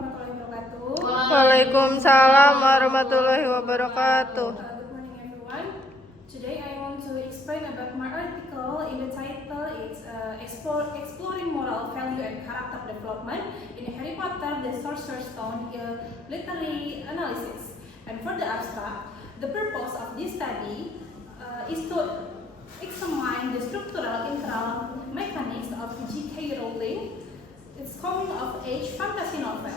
warahmatullahi wabarakatuh. Waalaikumsalam warahmatullahi wabarakatuh. Good morning, everyone. Today I want to explain about my article. In the title, it's exploring moral value and character development in Harry Potter: The Sorcerer's Stone, a literary analysis. And for the abstract, the purpose of this study is to examine the structural internal mechanics of J.K. Rowling. It's coming-of-age fantasy novel,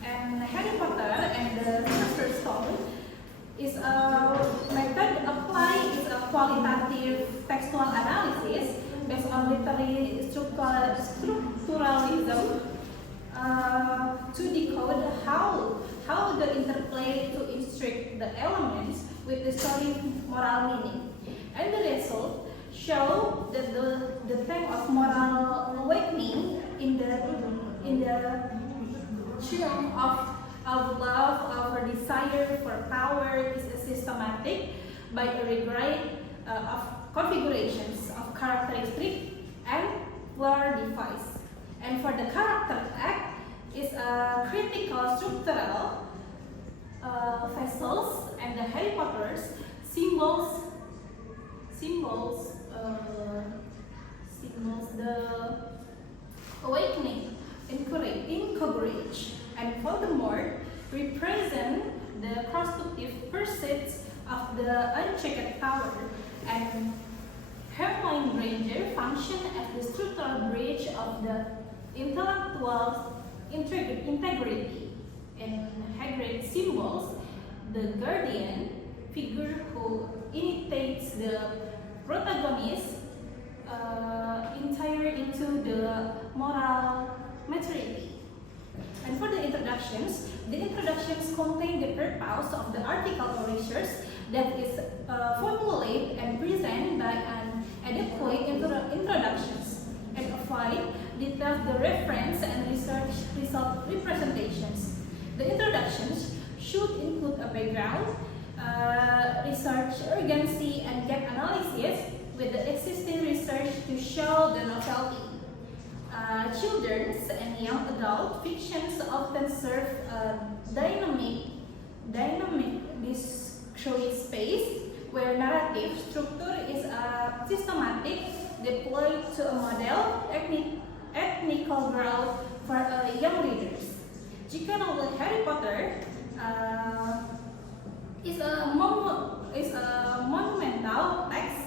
and Harry Potter and the Sorcerer's Stone is a method applied is a qualitative textual analysis based on literary structuralism to decode how the interplay to instruct the elements with the story moral meaning, and the result show that the theme of moral awakening in the realm of love, of a desire for power is systematic by a regard of configurations of characteristic and floor device. And for the character act is a critical structural vessels, and the Harry Potter's symbols the awakening, encourage, and furthermore represent the constructive pursuits of the unchecked power, and Hermione Granger function as the structural bridge of the intellectual integrity, and Hagrid symbols the guardian figure who initiates the protagonist entire into the moral maturity. And for the introductions contain the purpose of the article or research that is formulated and presented by an adequate introductions, and avoid details the reference and research result representations. The introductions should include a background, research urgency, and gap analysis with the existing research to show the novelty. Children's and young adult fictions often serve a dynamic discrete space where narrative structure is systematic, deployed to a model ethnical growth for young readers. J.K. Rowling Harry Potter is a monumental text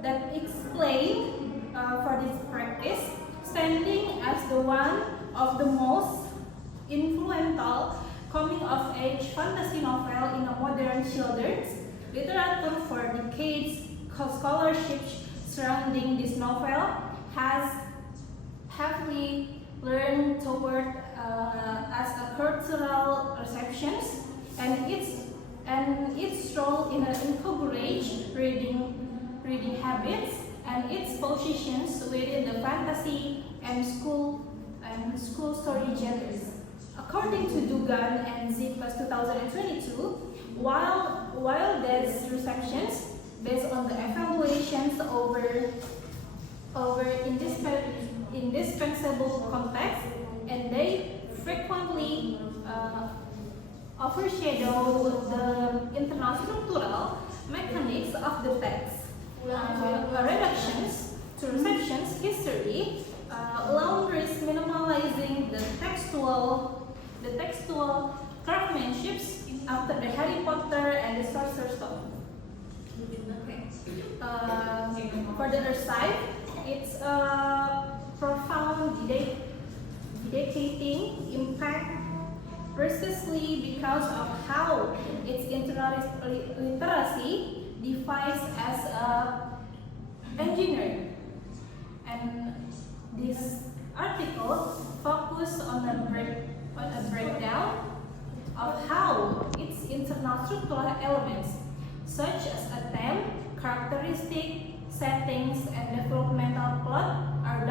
that explains for this practice, standing as the one of the most influential coming-of-age fantasy novel in a modern children's literature. For decades, scholarship surrounding this novel has heavily learned toward as a cultural receptions, and its role in encourage reading habits, and its positions within the fantasy and school story genres. According to Dugan and Zippers 2022, while these receptions based on the evaluations over indispensable context, and they frequently overshadow the internal structural mechanics of the text. Reductions to receptions history alone risk minimalizing the textual craftsmanships after the Harry Potter and the Sorcerer's Stone. For the other side, it's a profound devastating impact precisely because of how its internal literacy defined as engineered. And this article focus on a breakdown of how its internal structural elements, such as a theme, characteristic, settings, and developmental plot, are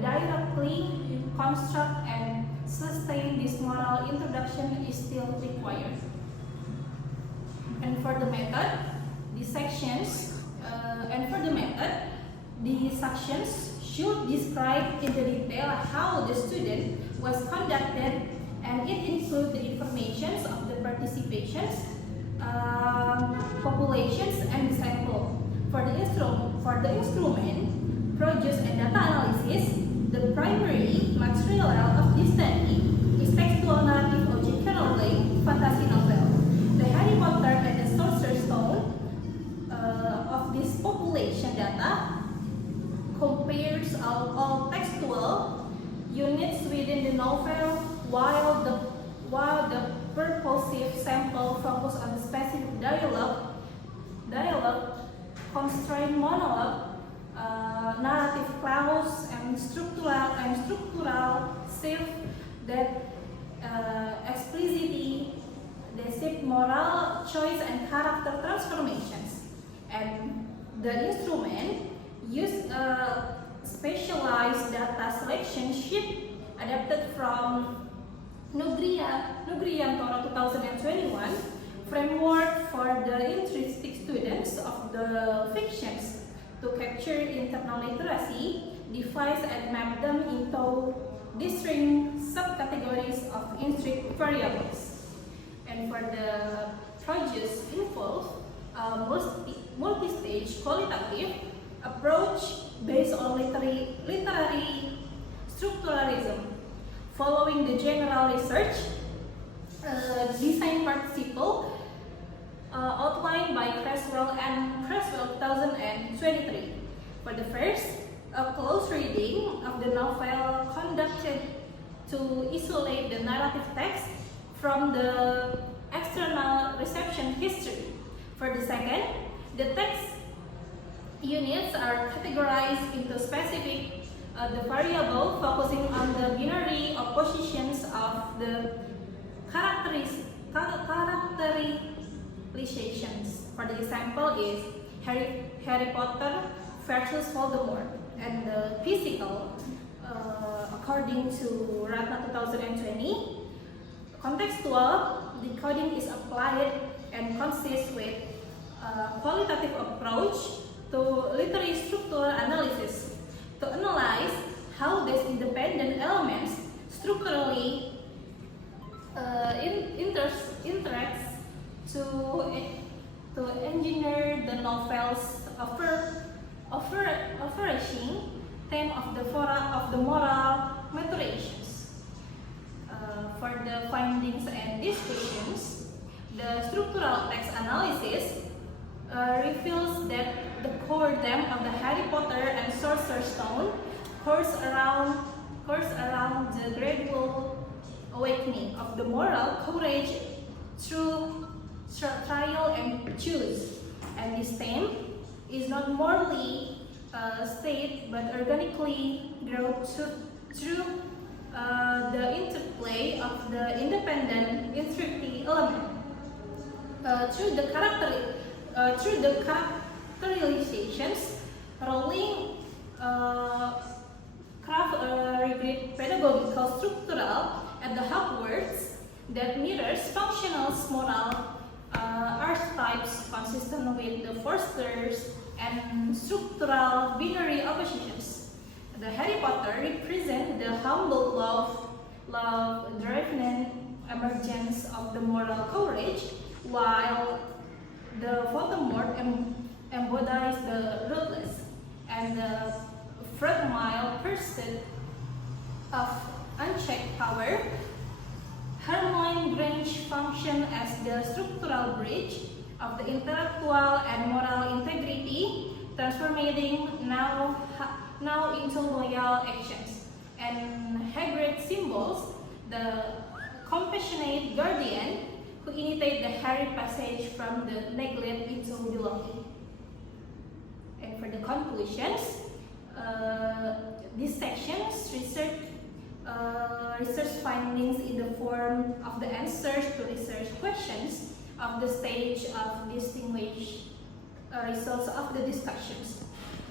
directly construct and sustain this moral introduction is still required. And for the method, these sections should describe in the detail how the student was conducted and its include the informations of the participations, populations, and sample. For the instrument, produce and data analysis, the primary material of this study is textual narrative object role-playing fantasy novel. The Harry Potter and the Sorcerer's Stone of this population data compares all textual units within the novel, while the purposive sample focus on the specific dialogue, constraint monologue, narrative clause, and structural shift that explicitly deceive moral choice and character transformations. And the instrument use a specialized data selection sheet adapted from Nugriantoro 2021 framework for the interested students of the fictions to capture internal literacy, devise and map them into distinct subcategories of intrinsic variables. And for the projects involved, multi-stage qualitative approach based on literary structuralism. Following the general research design participle outlined by Creswell 2023. For the first, a close reading of the novel conducted to isolate the narrative text from the external reception history. For the second, the text units are categorized into specific the variable focusing on the binary oppositions of the characterizations. For the example is Harry Potter versus Voldemort, and the physical, according to Ratna 2020, contextual decoding is applied and consists with a qualitative approach to literary structural analysis to analyze how these independent elements structurally interacts to engineer the novel's overarching theme of the moral maturations. For the findings and discussions, the structural text analysis reveals that the core theme of the Harry Potter and Sorcerer's Stone course around the gradual awakening of the moral courage through trial and choose. And this theme is not morally stated but organically grows through the interplay of the independent instructive element. Through the characterizations, Rowling craft a rigid pedagogical structural at the Hogwarts that mirrors functional moral archetypes consistent with the Forsters and structural binary oppositions. The Harry Potter represents the humble love-driven emergence of the moral courage, while the Voldemort embodies the ruthless and the fertile pursuit of unchecked power. Hermione Granger functions as the structural bridge of the intellectual and moral integrity, transforming now into loyal actions. And Hagrid symbols the compassionate guardian who initiate the Harry passage from the neglect into belonging. And for the conclusions, this section's research findings in the form of the answers to research questions of the stage of distinguished results of the discussions.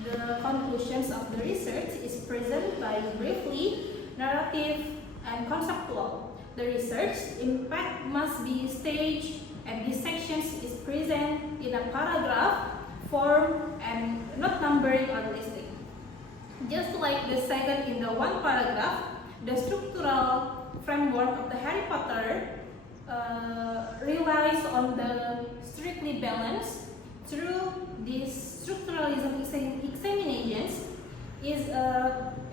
The conclusions of the research is presented by briefly, narrative, and conceptual. The research impact must be staged, and this section is present in a paragraph form and not numbered or listed. Just like the second in the one paragraph, the structural framework of the Harry Potter conflicted balance through these structuralism examinations is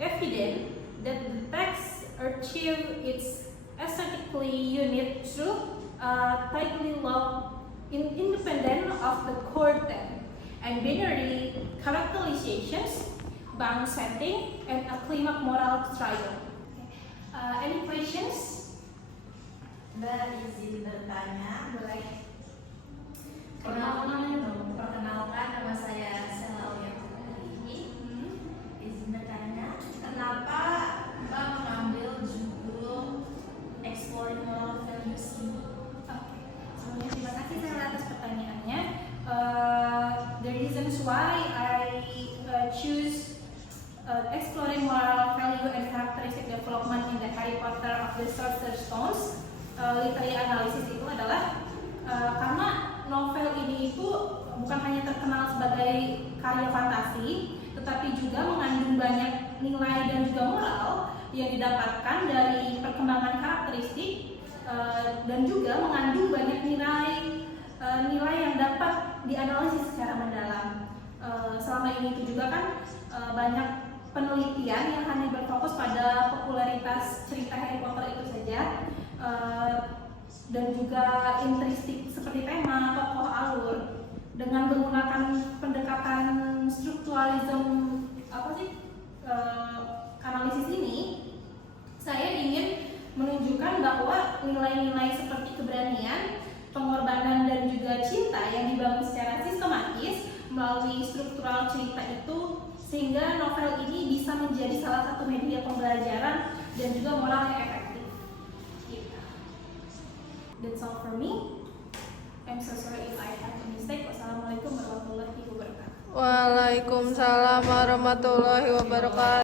evident that the text achieve its aesthetically unique truth, tightly locked, independent of the core theme and binary characterizations, bound setting, and a climax moral trial. Any questions? Mbak izin bertanya. Boleh. Perkenalkan, nama saya Sela Oyakuti. Izin bertanya, kenapa Mbak mengambil judul Exploring Moral Values ini? Oke. Sebelumnya terima kasih Sela atas pertanyaannya. The reasons why I choose exploring moral value and characteristic development in the Harry Potter of the Sorcerer's Stones literary analysis itu adalah karena novel ini itu bukan hanya terkenal sebagai karya fantasi, tetapi juga mengandung banyak nilai dan juga moral yang didapatkan dari perkembangan karakteristik dan juga mengandung banyak nilai yang dapat dianalisis secara mendalam. Selama ini itu juga kan banyak penelitian yang hanya berfokus pada popularitas cerita Harry Potter itu saja, dan juga intristik seperti tema, tokoh, alur. Dengan menggunakan pendekatan strukturalism analisis ini, saya ingin menunjukkan bahwa nilai-nilai seperti keberanian, pengorbanan, dan juga cinta yang dibangun secara sistematis melalui struktural cerita itu, sehingga novel ini bisa menjadi salah satu media pembelajaran dan juga moral yang efektif. That's all for me. I'm so sorry if I have a mistake. Wassalamualaikum warahmatullahi wabarakatuh. Waalaikumsalam warahmatullahi wabarakatuh.